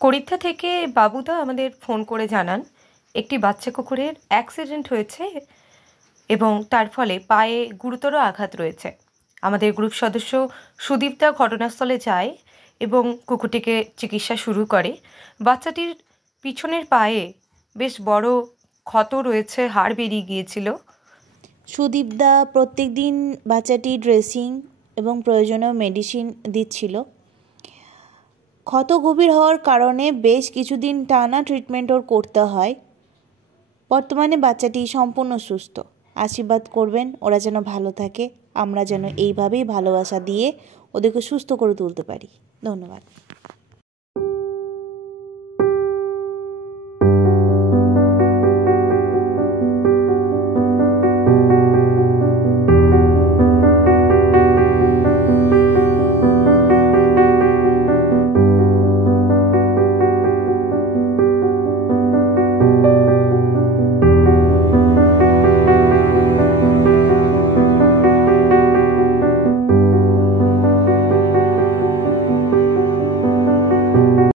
করিত্থা থেকে বাবুদা আমাদের ফোন করে জানান একটি বাচ্চা কুকুরের অ্যাক্সিডেন্ট হয়েছে এবং তার ফলে পায়ে গুরুতর আঘাত রয়েছে। আমাদের গ্রুপ সদস্য সুদীপদা ঘটনাস্থলে যায় এবং কুকুরটিকে চিকিৎসা শুরু করে। বাচ্চাটির পিছনের পায়ে বেশ বড় ক্ষত রয়েছে, হাড় বেরিয়ে গিয়েছিল। সুদীপদা প্রত্যেক দিন বাচ্চাটি ড্রেসিং এবং প্রয়োজনীয় মেডিসিন দিচ্ছিল। ক্ষত গভীর হওয়ার কারণে বেশ কিছুদিন টানা ট্রিটমেন্ট ওর করতে হয়। বর্তমানে বাচ্চাটি সম্পূর্ণ সুস্থ। আশীর্বাদ করবেন ওরা যেন ভালো থাকে, আমরা যেন এইভাবেই ভালোবাসা দিয়ে ওদেরকে সুস্থ করে তুলতে পারি। ধন্যবাদ।